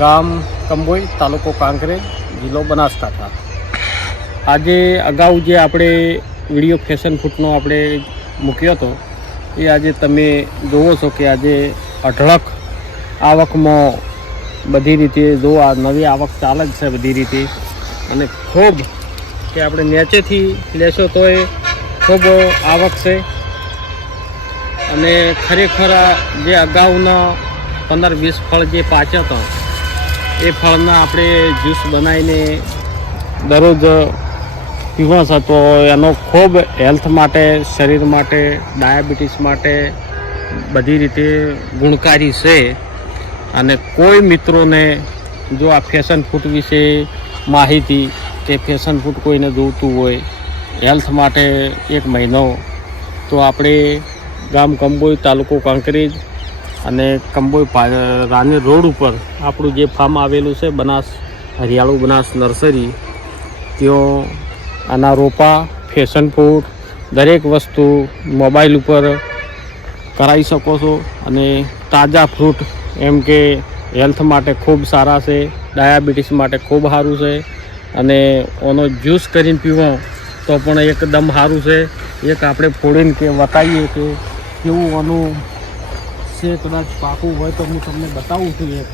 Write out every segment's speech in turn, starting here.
ગામ કંબોઈ, તાલુકો કાંકરેજ, જિલ્લો બનાસકાંઠા. આજે અગાઉ જે આપણે વીડિયો ફેશન ફૂટનો આપણે મૂક્યો હતો, એ આજે તમે જોવો છો કે આજે અઢળક આવકમાં બધી રીતે જો આ નવી આવક ચાલે જ છે બધી રીતે. અને ખૂબ કે આપણે નીચેથી લેશો તો એ ખૂબ આવક છે. અને ખરેખર જે અગાઉના પંદર વીસ ફળ જે પાચ્યા હતા, એ ફળના આપણે જ્યુસ બનાવીને દરરોજ પીવા હતો એનો ખૂબ હેલ્થ માટે, શરીર માટે, ડાયાબિટીસ માટે બધી રીતે ગુણકારી છે. અને કોઈ મિત્રોને જો આ ફેશન ફૂડ વિશે માહિતી કે ફેશન ફૂડ કોઈને જોઈતું હોય, હેલ્થ માટે એક મહિનો, તો આપણે ગામ કંબોઈ તાલુકો કાંકરેજ અને કંબોઈ રાની રોડ ઉપર આપણું જે ફાર્મ આવેલું છે, બનાસ, હરિયાળું બનાસ નર્સરી, ત્યાં આના રોપા, ફેશન ફૂડ, દરેક વસ્તુ મોબાઈલ ઉપર કરાવી શકો છો અને તાજા ફ્રૂટ, એમ કે હેલ્થ માટે ખૂબ સારા છે, ડાયાબિટીસ માટે ખૂબ સારું છે અને ઓનો જ્યુસ કરીને પીવો તો પણ એકદમ સારું છે. એક આપણે ફોડીને કે બતાવીએ કે કેવું આનું છે કદાચ પાકું હોય તો હું તમને બતાવું છું એક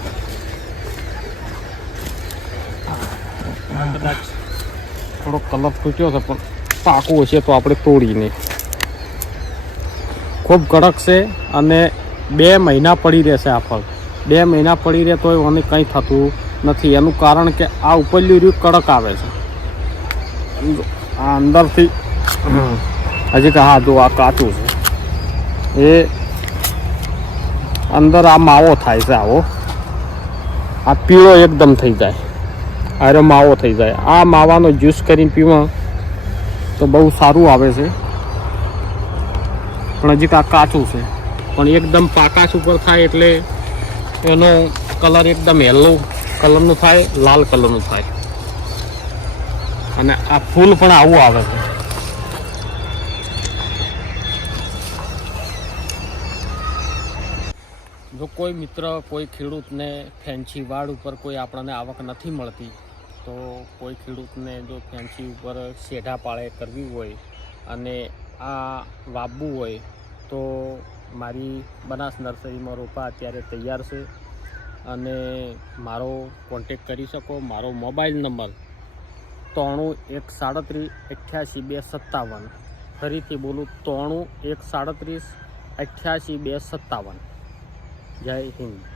કદાચ. થોડો કલર તૂટ્યો છે પણ પાકું હશે તો આપણે તોડીને ખૂબ કડક છે અને બે મહિના પડી રહેશે આ ફળ. બે મહિના પડી રહે તોય મને કંઈ થતું નથી. એનું કારણ કે આ ઉપરલી રહ્યું કડક આવે છે. આ અંદરથી હજી કે હા જો આ કાચું છે. એ અંદર આ માવો થાય છે આવો. આ પીળો એકદમ થઈ જાય. આરો માવો થઈ જાય. આ માવાનો જ્યુસ કરીને પીવા તો બહુ સારું આવે છે. પણ હજી આ કાચું છે. પણ એકદમ પાકાશ ઉપર થાય એટલે એનો કલર એકદમ યલો કલરનું થાય, લાલ કલરનું થાય. અને આ ફૂલ પણ આવું આવે છે. જો કોઈ મિત્ર, કોઈ ખેડૂતને ફેન્સી વાડ ઉપર કોઈ આપણને આવક નથી મળતી, તો કોઈ ખેડૂતને જો ફેન્સી ઉપર શેઢા પાળે કરવી હોય અને આ વાવવું હોય, તો મારી બનાસ નર્સરીમાં રોપા અત્યારે તૈયાર છે. અને મારો કોન્ટેક કરી શકો, મારો મોબાઈલ નંબર ત્રણું એક સાડત્રીસ અઠ્યાસી બે સત્તાવન. ફરીથી બોલું ત્રણું એક સાડત્રીસ અઠ્યાસી બે સત્તાવન. જય હિન્દ.